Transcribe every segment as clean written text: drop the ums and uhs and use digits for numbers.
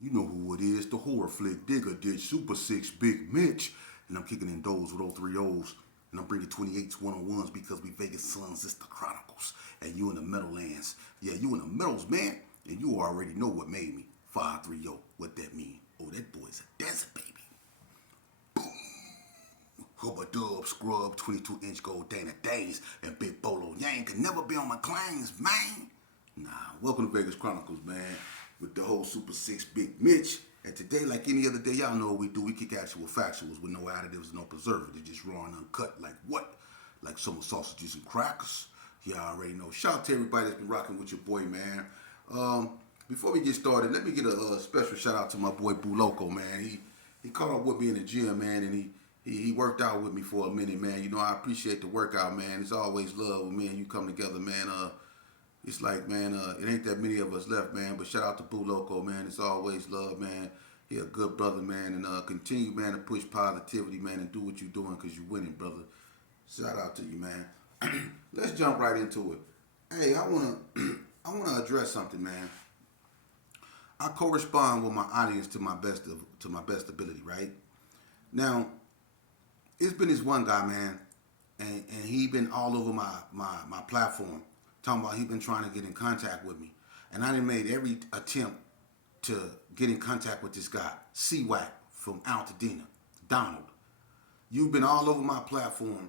You know who it is, the horror flick digger did Super 6 Big Mitch. And I'm kicking in those with 03 O's. And I'm bringing 28s, 101s because we Vegas Suns, it's the Chronicles. And you in the Meadowlands. Yeah, you in the Meadows, man. And you already know what made me. 530, what that mean? Oh, that boy's a desert baby. Hubba Dub, Scrub, 22-inch gold Dana Days, and Big Bolo Yang can never be on my claims, man. Nah, welcome to Vegas Chronicles, man, with the whole Super 6 Big Mitch. And today, like any other day, y'all know what we do. We kick actual factuals with no additives, no preservatives, just raw and uncut. Like what? Like some sausages and crackers. Y'all already know. Shout out to everybody that's been rocking with your boy, man. Before we get started, let me get a special shout out to my boy Boo Loco, man. He caught up with me in the gym, man, and he worked out with me for a minute, man. You know, I appreciate the workout, man. It's always love when me and you come together, man. It's like, man, it ain't that many of us left, man. But shout out to Boo Loco, man. It's always love, man. He a good brother, man. And continue, man, to push positivity, man, and do what you're doing because you're winning, brother. Shout out to you, man. Let's jump right into it. Hey, I wanna address something, man. I correspond with my audience to my best ability, right? Now, it's been this one guy, man, and he been all over my platform, talking about he been trying to get in contact with me. And I done made every attempt to get in contact with this guy, C-Wack from Altadena, Donald. You've been all over my platform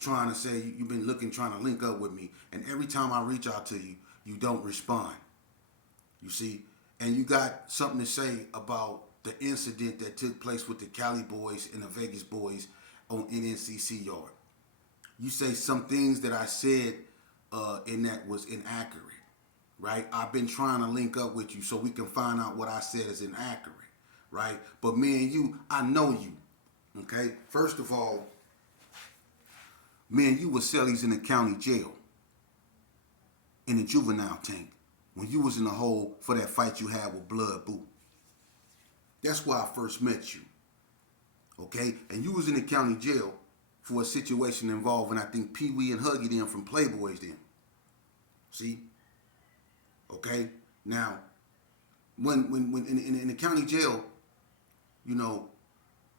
trying to say you've been trying to link up with me. And every time I reach out to you, you don't respond. You see? And you got something to say about the incident that took place with the Cali boys and the Vegas boys on NNCC yard. You say some things that I said in that was inaccurate, right? I've been trying to link up with you so we can find out what I said is inaccurate, right? But me and you, I know you, okay? First of all, me and you were cellies in the county jail, in the juvenile tank, when you was in the hole for that fight you had with Blood Boo. That's where I first met you, okay? And you was in the county jail for a situation involving, I think, Pee Wee and Huggy them from Playboys then. See? Okay? Now, when in the county jail, you know,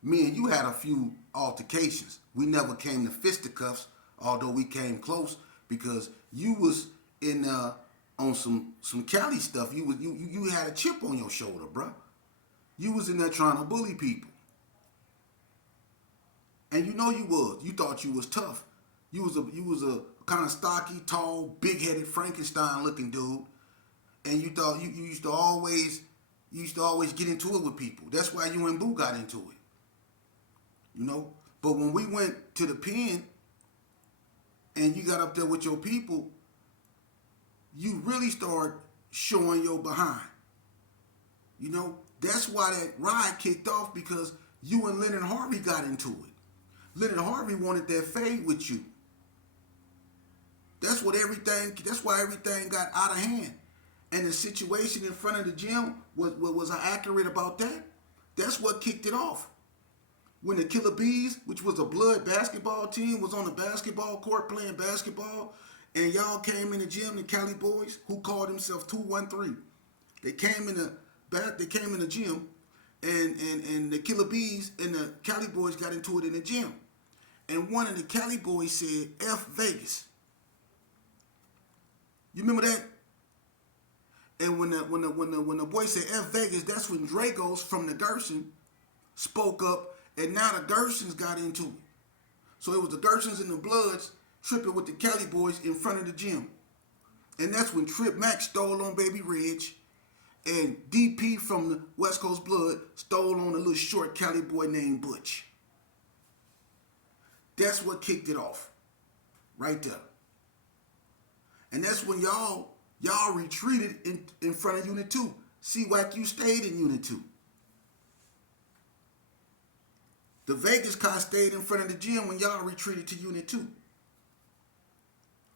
me and you had a few altercations. We never came to fisticuffs, although we came close because you was in on some Cali stuff. You had a chip on your shoulder, bruh. You was in there trying to bully people. And you know you was. You thought you was tough. You was a kind of stocky, tall, big-headed Frankenstein looking dude. And you thought you used to always get into it with people. That's why you and Boo got into it. You know? But when we went to the pen and you got up there with your people, you really started showing your behind. You know? That's why that riot kicked off, because you and Leonard Harvey got into it. Leonard Harvey wanted that fade with you. That's why everything got out of hand. And the situation in front of the gym was I accurate about that? That's what kicked it off. When the Killer Bees, which was a blood basketball team, was on the basketball court playing basketball, and y'all came in the gym, the Cali boys, who called themselves 213. They came in the gym, and the Killer Bees and the Cali boys got into it in the gym. And one of the Cali boys said, F Vegas. You remember that? And when the boy said F Vegas, that's when Dragos from the Gerson spoke up, and now the Gersons got into it. So it was the Gersons and the Bloods tripping with the Cali boys in front of the gym. And that's when Trip Mack stole on Baby Reg, and DP from the West Coast Blood stole on a little short Cali boy named Butch. That's what kicked it off. Right there. And that's when y'all retreated in front of Unit 2. C-Wack, you stayed in Unit 2. The Vegas car stayed in front of the gym when y'all retreated to Unit 2.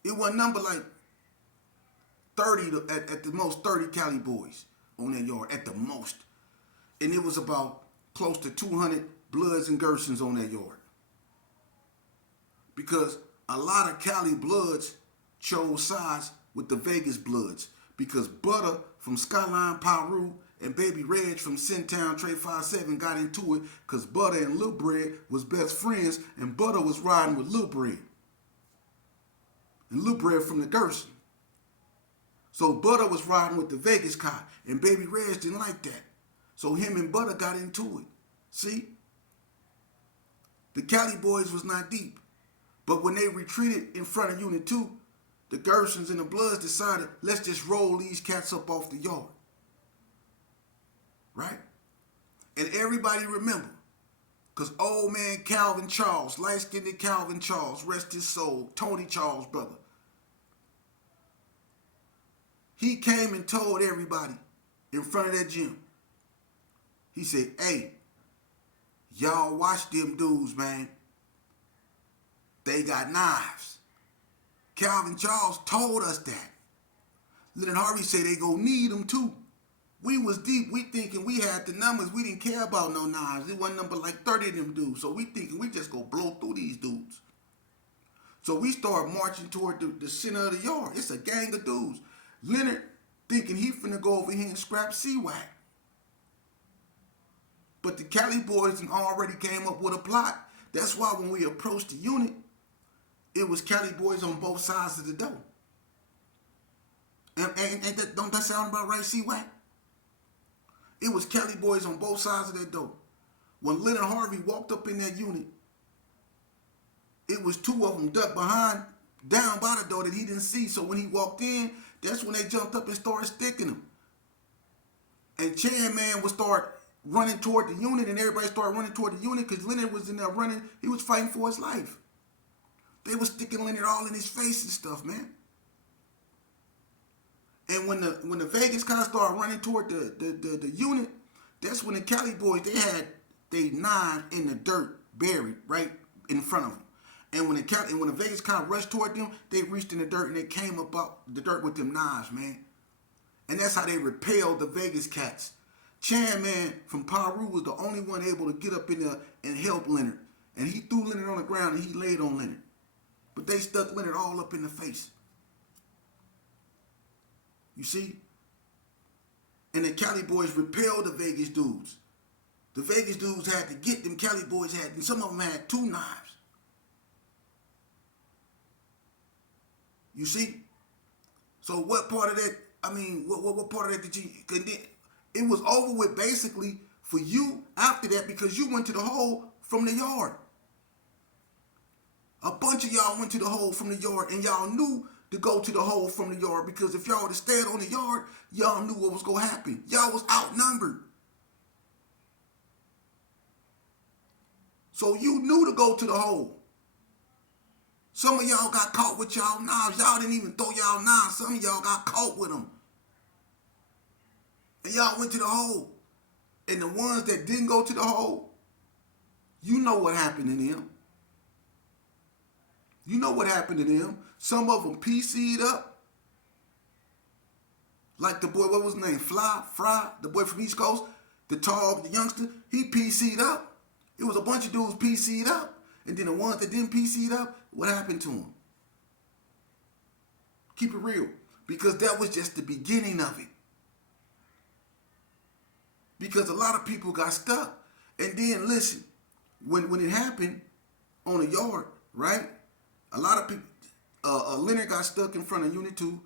It was number like 30, at the most 30 Cali boys on that yard, at the most. And it was about close to 200 Bloods and Gersons on that yard. Because a lot of Cali Bloods chose sides with the Vegas Bloods, because Butter from Skyline Piru and Baby Reg from Sintown Trade 57 got into it because Butter and Lil Bread was best friends, and Butter was riding with Lil Bread. And Lil Bread from the Gerson. So Butter was riding with the Vegas cop, and Baby Reg didn't like that. So him and Butter got into it. See? The Cali boys was not deep. But when they retreated in front of Unit 2, the Gersons and the Bloods decided, let's just roll these cats up off the yard. Right? And everybody remember, because old man Calvin Charles, light-skinned Calvin Charles, rest his soul, Tony Charles' brother, he came and told everybody in front of that gym. He said, hey, y'all watch them dudes, man. They got knives. Calvin Charles told us that. Leonard Harvey said they gonna need them too. We was deep. We thinking we had the numbers. We didn't care about no knives. It wasn't number like 30 of them dudes. So we thinking we just gonna blow through these dudes. So we start marching toward the center of the yard. It's a gang of dudes. Leonard thinking he finna go over here and scrap C-Wack. But the Cali boys already came up with a plot. That's why when we approached the unit, it was Cali boys on both sides of the door. And don't that sound about right, C-Wack? It was Cali boys on both sides of that door. When Leonard Harvey walked up in that unit, it was two of them ducked behind, down by the door that he didn't see. So when he walked in, that's when they jumped up and started sticking him. And Chan Man would start running toward the unit, and everybody started running toward the unit because Leonard was in there running. He was fighting for his life. They was sticking Leonard all in his face and stuff, man. And when the Vegas kind of started running toward the unit, that's when the Cali boys, they had their knives in the dirt buried right in front of them. And when the Vegas kind of rushed toward them, they reached in the dirt and they came up out the dirt with them knives, man. And that's how they repelled the Vegas cats. Chan Man from Paru was the only one able to get up in there and help Leonard. And he threw Leonard on the ground and he laid on Leonard. But they stuck Leonard all up in the face. You see? And the Cali boys repelled the Vegas dudes. The Vegas dudes had to get them. Cali boys had, and some of them had 2 knives. You see? So what part of that, what part of that did you, it was over with basically for you after that because you went to the hole from the yard. A bunch of y'all went to the hole from the yard and y'all knew to go to the hole from the yard because if y'all would have stayed on the yard, y'all knew what was going to happen. Y'all was outnumbered. So you knew to go to the hole. Some of y'all got caught with y'all knives. Y'all didn't even throw y'all knives. Some of y'all got caught with them. And y'all went to the hole. And the ones that didn't go to the hole, you know what happened to them. You know what happened to them. Some of them PC'd up. Like the boy, what was his name? Fry, the boy from East Coast, the tall, the youngster, he PC'd up. It was a bunch of dudes PC'd up. And then the ones that didn't PC'd up, what happened to them? Keep it real. Because that was just the beginning of it. Because a lot of people got stuck. And then listen, when it happened on the yard, right? A lot of people, Leonard got stuck in front of Unit 2.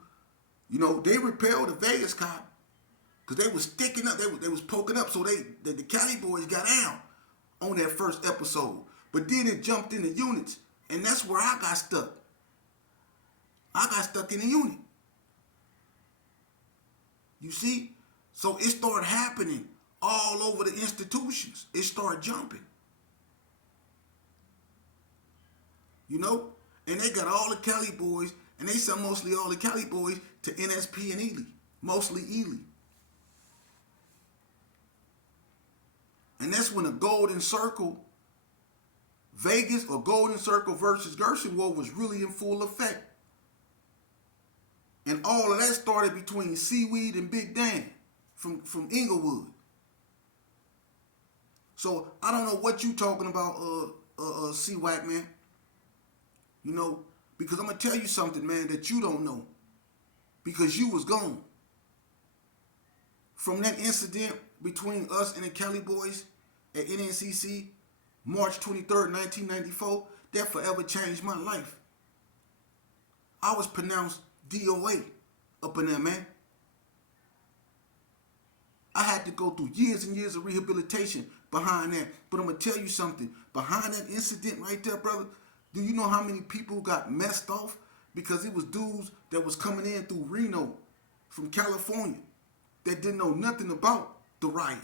You know, they repelled the Vegas cop because they was sticking up. They was poking up. So the Cali boys got down on that first episode. But then it jumped into units. And that's where I got stuck. I got stuck in the unit. You see? So it started happening all over the institutions. It started jumping. You know? And they got all the Cali boys, and they sent mostly all the Cali boys to NSP and Ely. Mostly Ely. And that's when the Golden Circle, Vegas or Golden Circle versus Gerson War was really in full effect. And all of that started between Seaweed and Big Dan from Inglewood. So I don't know what you talking about, C-Wack, man. You know, because I'm going to tell you something, man, that you don't know. Because you was gone. from that incident between us and the Cali boys at NNCC, March 23rd, 1994, that forever changed my life. I was pronounced DOA up in there, man. I had to go through years and years of rehabilitation behind that. But I'm going to tell you something. Behind that incident right there, brother, do you know how many people got messed off? Because it was dudes that was coming in through Reno from California that didn't know nothing about the riot.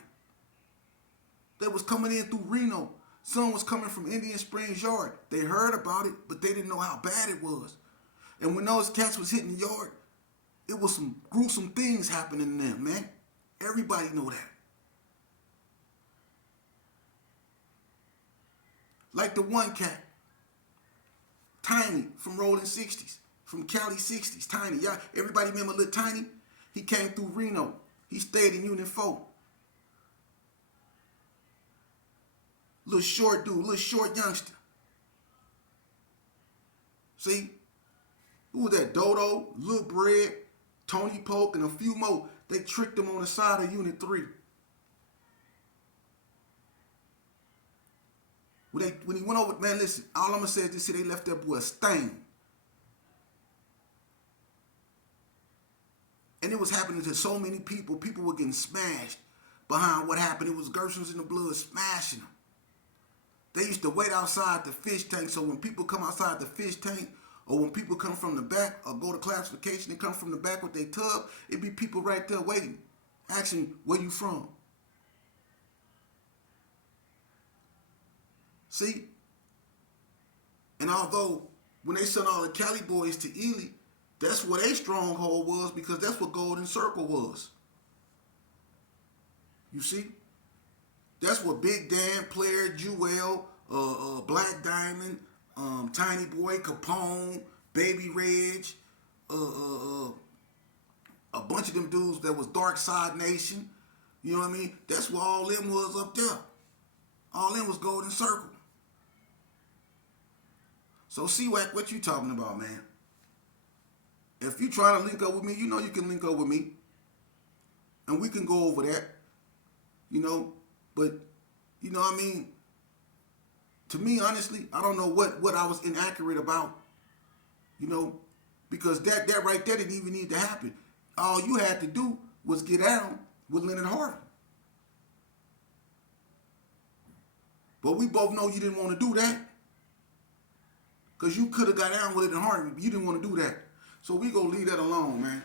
They was coming in through Reno. Some was coming from Indian Springs Yard. They heard about it, but they didn't know how bad it was. And when those cats was hitting the yard, it was some gruesome things happening to them, man. Everybody know that. Like the one cat, Tiny from Rolling 60s, from Cali 60s. Tiny, y'all, everybody remember little Tiny? He came through Reno. He stayed in Unit 4. Little short dude, little short youngster. See? Who was that? Dodo, Lil Bread, Tony Polk, and a few more. They tricked him on the side of Unit 3. When he went over, man, listen, all I'm going to say is this here, they left that boy a stain. And it was happening to so many people. People were getting smashed behind what happened. It was Gershons in the blood smashing them. They used to wait outside the fish tank, so when people come outside the fish tank, or when people come from the back, or go to classification and come from the back with their tub, it'd be people right there waiting, asking, where you from? See? And although, when they sent all the Cali boys to Ely, that's where their stronghold was, because that's what Golden Circle was. You see? That's what Big Dan, Player, Jewel, Black Diamond, Tiny Boy, Capone, Baby Reg, a bunch of them dudes that was Dark Side Nation. You know what I mean? That's where all them was up there. All them was Golden Circle. So C-Wack, what you talking about, man? If you trying to link up with me, you know you can link up with me. And we can go over that. You know, but, you know what I mean? To me, honestly, I don't know what I was inaccurate about. You know, because that right there didn't even need to happen. All you had to do was get down with Leonard Harvey. But we both know you didn't want to do that. Because you could have got down with Leonard Harvey, but you didn't want to do that. So we gonna leave that alone, man.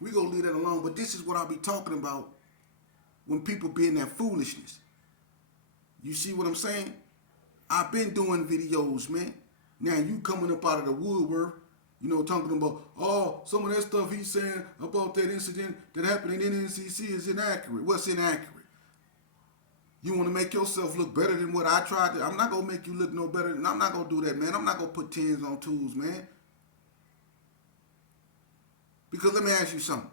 We gonna leave that alone. But this is what I'll be talking about when people be in that foolishness. You see what I'm saying? I've been doing videos, man. Now you coming up out of the woodwork, you know, talking about, oh, some of that stuff he's saying about that incident that happened in NNCC is inaccurate. What's inaccurate? You want to make yourself look better than what I tried to? I'm not going to make you look no better than, I'm not going to do that, man. I'm not going to put tens on twos, man. Because let me ask you something.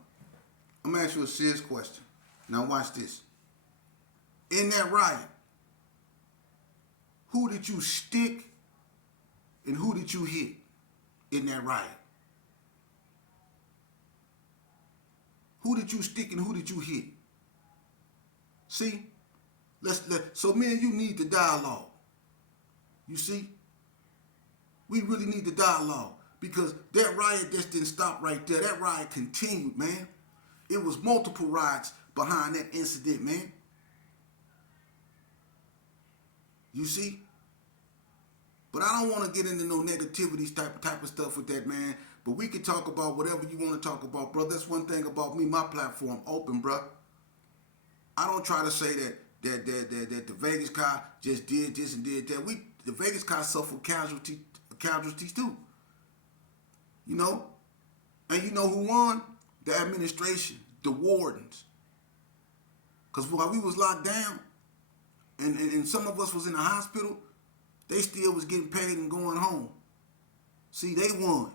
I'm going to ask you a serious question. Now watch this. In that riot, who did you stick and who did you hit in that riot? Who did you stick and who did you hit? See? So me and you need the dialogue. You see? We really need the dialogue. Because that riot just didn't stop right there. That riot continued, man. It was multiple riots behind that incident, man. You see? But I don't want to get into no negativity type of stuff with that, man. But we can talk about whatever you want to talk about, bro. That's one thing about me. My platform open, bro. I don't try to say that the Vegas car just did this and did that. The Vegas car suffered casualties too. You know? And you know who won? The administration, the wardens. Because while we was locked down, and some of us was in the hospital, they still was getting paid and going home. See, they won.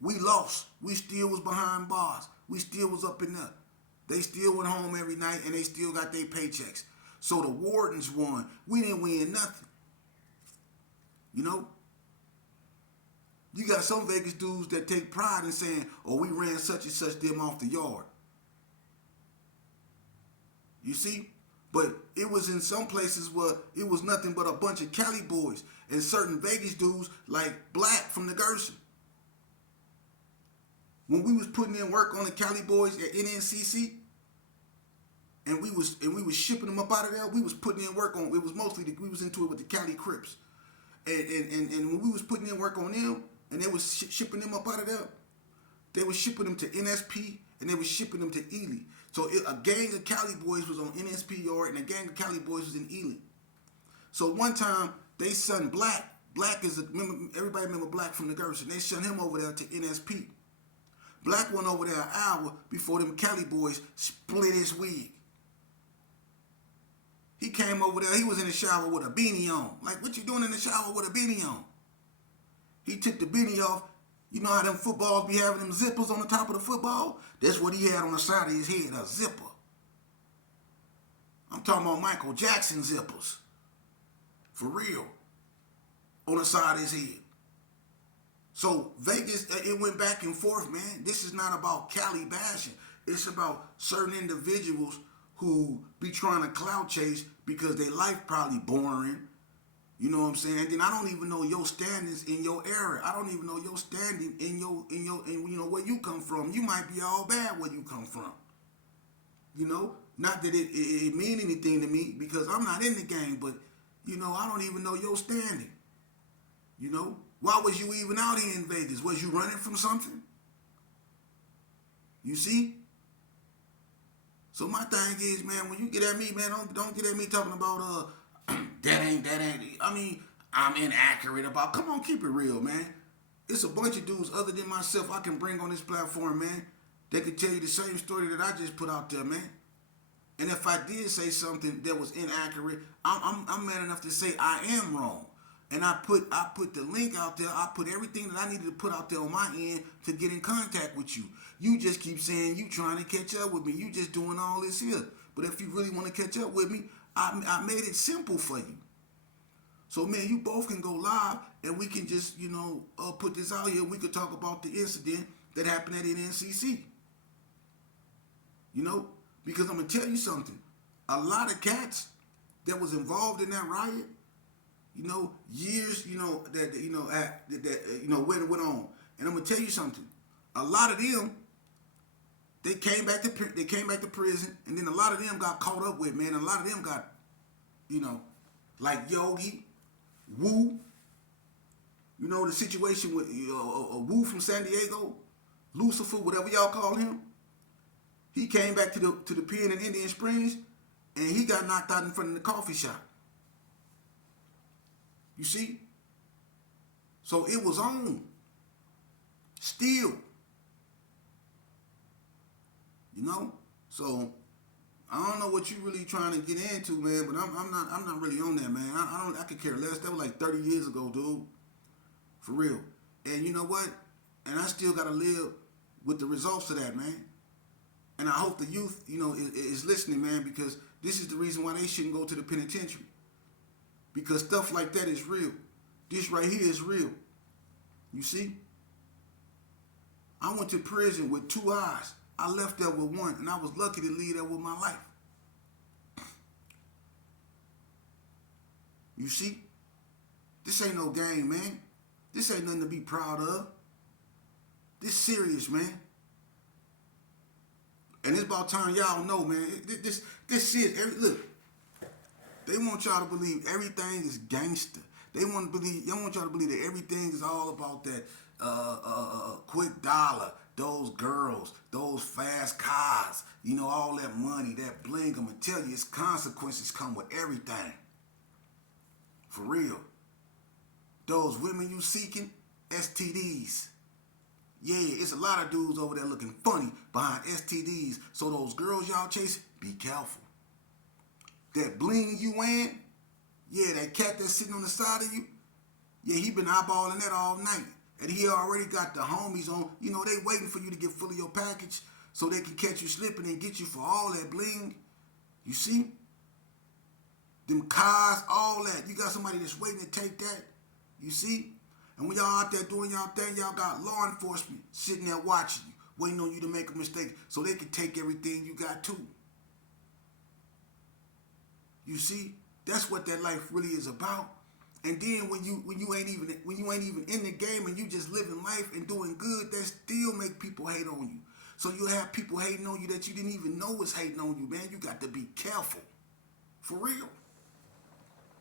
We lost. We still was behind bars. We still was up in there. They still went home every night and they still got their paychecks. So the wardens won. We didn't win nothing. You know? You got some Vegas dudes that take pride in saying, oh, we ran such and such them off the yard. You see? But it was in some places where it was nothing but a bunch of Cali boys and certain Vegas dudes like Black from the Gerson. When we was putting in work on the Cali boys at NNCC, and we was shipping them up out of there, we was putting in work on. It was mostly we was into it with the Cali Crips, and when we was putting in work on them, and they was shipping them up out of there, they was shipping them to NSP, and they was shipping them to Ely. So a gang of Cali boys was on NSP yard, and a gang of Cali boys was in Ely. So one time they sent Black. Black is everybody remember Black from the Gerson. They sent him over there to NSP. Black went over there an hour before them Cali boys split his wig. He came over there, he was in the shower with a beanie on. Like, what you doing in the shower with a beanie on? He took the beanie off. You know how them footballs be having them zippers on the top of the football? That's what he had on the side of his head, a zipper. I'm talking about Michael Jackson zippers. For real. On the side of his head. So Vegas, it went back and forth, man. This is not about Cali bashing. It's about certain individuals who be trying to clout chase because their life probably boring. You know what I'm saying? And then I don't even know your standings in your area. I don't even know your standing in you know where you come from. You might be all bad where you come from. You know, not that it mean anything to me because I'm not in the game, but you know I don't even know your standing. You know, why was you even out here in Vegas? Was you running from something? You see? So my thing is, man, when you get at me, man, don't get at me talking about that ain't. I mean, I'm inaccurate about. Come on, keep it real, man. It's a bunch of dudes other than myself I can bring on this platform, man. They could tell you the same story that I just put out there, man. And if I did say something that was inaccurate, I'm man enough to say I am wrong. And I put the link out there. I put everything that I needed to put out there on my end to get in contact with you. You just keep saying you trying to catch up with me. You just doing all this here. But if you really want to catch up with me, I made it simple for you. So, man, you both can go live and we can just, you know, put this out here. We could talk about the incident that happened at NNCC. You know, because I'm going to tell you something. A lot of cats that was involved in that riot, you know, years, you know, went on. And I'm going to tell you something. A lot of them, they came back to prison, and then a lot of them got caught up with, man. A lot of them got, you know, like Yogi, Wu. You know the situation with Wu from San Diego, Lucifer, whatever y'all call him. He came back to the pen in Indian Springs, and he got knocked out in front of the coffee shop. You see? So it was on. Still. You know? So I don't know what you really trying to get into, man, but I'm not really on that, man. I could care less. That was like 30 years ago, dude. For real. And you know what? And I still gotta live with the results of that, man. And I hope the youth, you know, is listening, man, because this is the reason why they shouldn't go to the penitentiary. Because stuff like that is real. This right here is real. You see? I went to prison with 2 eyes. I left there with 1, and I was lucky to leave there with my life. You see? This ain't no game, man. This ain't nothing to be proud of. This serious, man. And it's about time y'all know, man. This shit, look. They want y'all to believe everything is gangster. They want y'all to believe that everything is all about that quick dollar, those girls, those fast cars, you know, all that money, that bling. I'm gonna tell you, its consequences come with everything. For real. Those women you seeking, STDs. Yeah, it's a lot of dudes over there looking funny behind STDs. So those girls y'all chasing, be careful. That bling you wearing, yeah, that cat that's sitting on the side of you, yeah, he been eyeballing that all night. And he already got the homies on, you know, they waiting for you to get full of your package so they can catch you slipping and get you for all that bling. You see? Them cars, all that. You got somebody that's waiting to take that. You see? And when y'all out there doing y'all thing, y'all got law enforcement sitting there watching you, waiting on you to make a mistake so they can take everything you got too. You see, that's what that life really is about. And then when you ain't even in the game and you just living life and doing good, that still make people hate on you. So you have people hating on you that you didn't even know was hating on you, man. You got to be careful. For real.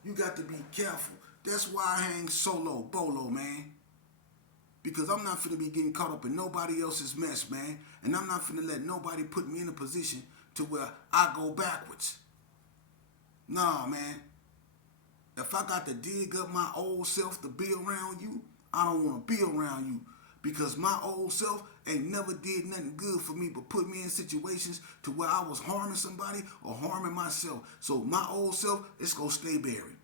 You got to be careful. That's why I hang solo, bolo, man. Because I'm not finna be getting caught up in nobody else's mess, man. And I'm not finna let nobody put me in a position to where I go backwards. Nah, man. If I got to dig up my old self to be around you, I don't want to be around you. Because my old self ain't never did nothing good for me but put me in situations to where I was harming somebody or harming myself. So my old self, it's going to stay buried.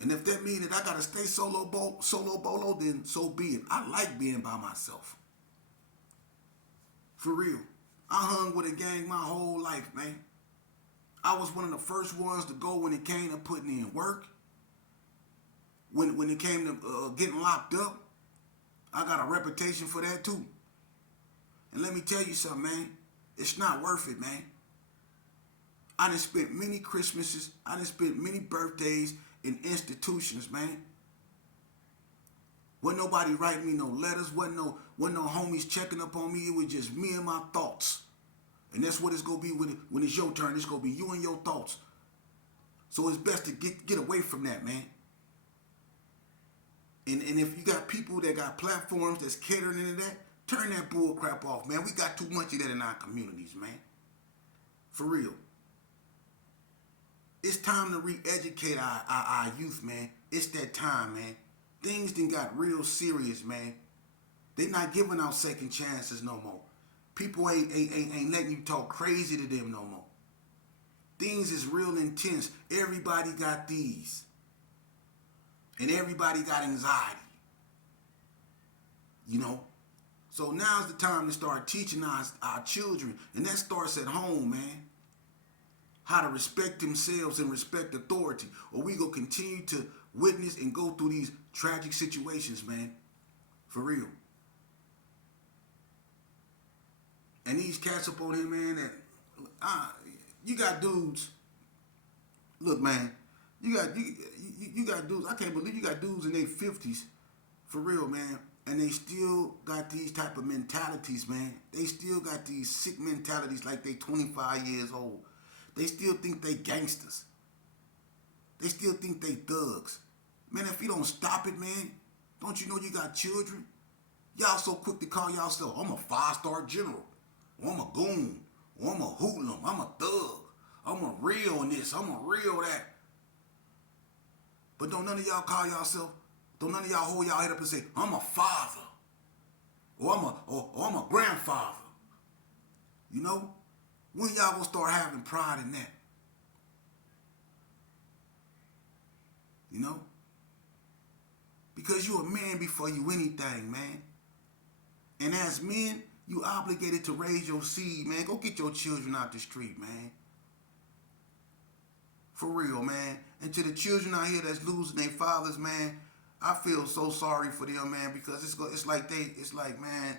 And if that means that I got to stay solo bolo, then so be it. I like being by myself. For real. I hung with a gang my whole life, man. I was one of the first ones to go when it came to putting in work. When it came to getting locked up, I got a reputation for that too. And let me tell you something, man. It's not worth it, man. I done spent many Christmases, I done spent many birthdays in institutions, man. Wasn't nobody writing me no letters, wasn't no homies checking up on me. It was just me and my thoughts. And that's what it's going to be when it's your turn. It's going to be you and your thoughts. So it's best to get away from that, man. And if you got people that got platforms that's catering into that, turn that bull crap off, man. We got too much of that in our communities, man. For real. It's time to re-educate our youth, man. It's that time, man. Things done got real serious, man. They not giving out second chances no more. People ain't letting you talk crazy to them no more. Things is real intense. Everybody got these. And everybody got anxiety. You know? So now's the time to start teaching our children. And that starts at home, man. How to respect themselves and respect authority. Or we gonna continue to witness and go through these tragic situations, man. For real. And these cats up on here, man, that you got dudes. Look, man, you got dudes. I can't believe you got dudes in their 50s, for real, man. And they still got these type of mentalities, man. They still got these sick mentalities like they 25 years old. They still think they gangsters. They still think they thugs. Man, if you don't stop it, man, don't you know you got children? Y'all so quick to call yourself, I'm a 5-star general. Or I'm a goon. Or I'm a hoodlum. I'm a thug. I'm a real this. I'm a real that. But don't none of y'all call yourself, don't none of y'all hold y'all head up and say, I'm a father. Or I'm a grandfather. You know? When y'all gonna start having pride in that? You know? Because you a man before you anything, man. And as men, you obligated to raise your seed, man. Go get your children out the street, man. For real, man. And to the children out here that's losing their fathers, man, I feel so sorry for them, man, because it's like, man,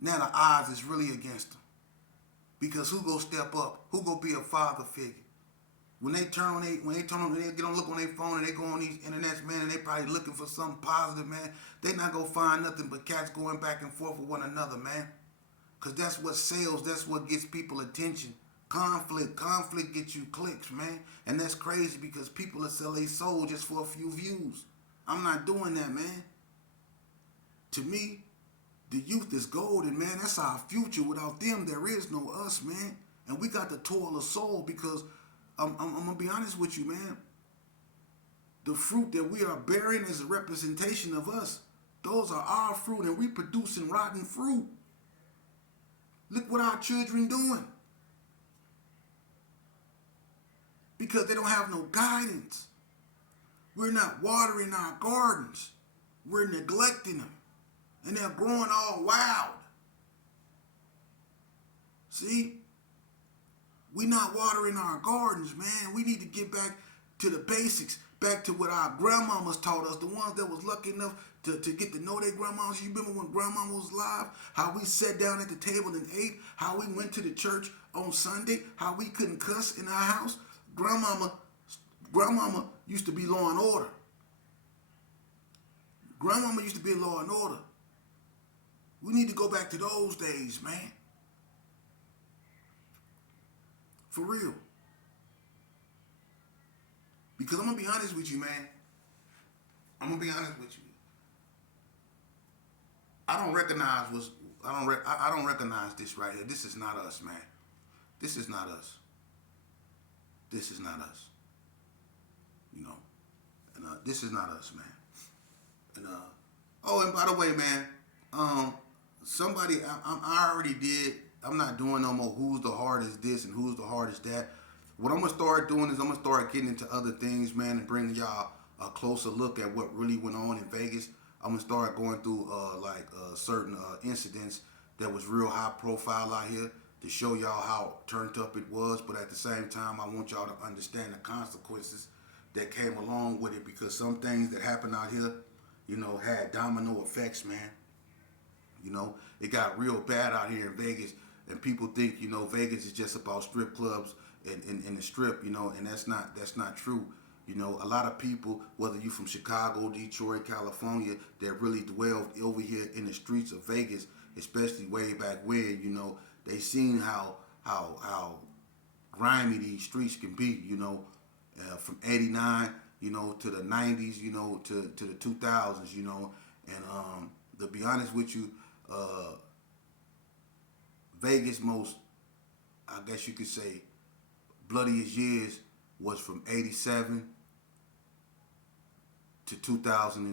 now the odds is really against them. Because who gonna step up? Who gonna be a father figure? When they get on look on their phone and they go on these internets, man, and they probably looking for something positive, man, they not gonna find nothing but cats going back and forth with one another, man. Cause that's what sells, that's what gets people attention. Conflict gets you clicks, man. And that's crazy because people will sell their soul just for a few views. I'm not doing that, man. To me, the youth is golden, man. That's our future. Without them, there is no us, man. And we got to toil of soul because I'm going to be honest with you, man. The fruit that we are bearing is a representation of us. Those are our fruit, and we producing rotten fruit. Look what our children doing. Because they don't have no guidance. We're not watering our gardens. We're neglecting them. And they're growing all wild. See? We're not watering our gardens, man. We need to get back to the basics. back to what our grandmamas taught us, the ones that was lucky enough to get to know their grandmamas. You remember when grandmama was alive? How we sat down at the table and ate? How we went to the church on Sunday? How we couldn't cuss in our house? Grandmama used to be law and order. Grandmama used to be law and order. We need to go back to those days, man. For real. Because I'm gonna be honest with you, man. I'm gonna be honest with you. I don't recognize this right here. This is not us, man. This is not us. This is not us. You know, and this is not us, man. And oh, and by the way, man, I already did. I'm not doing no more who's the hardest this and who's the hardest that. What I'm gonna start doing is I'm gonna start getting into other things, man, and bringing y'all a closer look at what really went on in Vegas. I'm gonna start going through certain incidents that was real high profile out here to show y'all how turned up it was. But at the same time, I want y'all to understand the consequences that came along with it, because some things that happened out here, you know, had domino effects, man. You know, it got real bad out here in Vegas, and people think, you know, Vegas is just about strip clubs and the strip, you know, and that's not true. You know, a lot of people, whether you from Chicago, Detroit, California, that really dwelled over here in the streets of Vegas, especially way back when, you know, they seen how grimy these streets can be, you know, from '89, you know, to the '90s, you know, to the 2000s, you know, and to be honest with you, Vegas most, I guess you could say, bloodiest years was from '87 to 2000.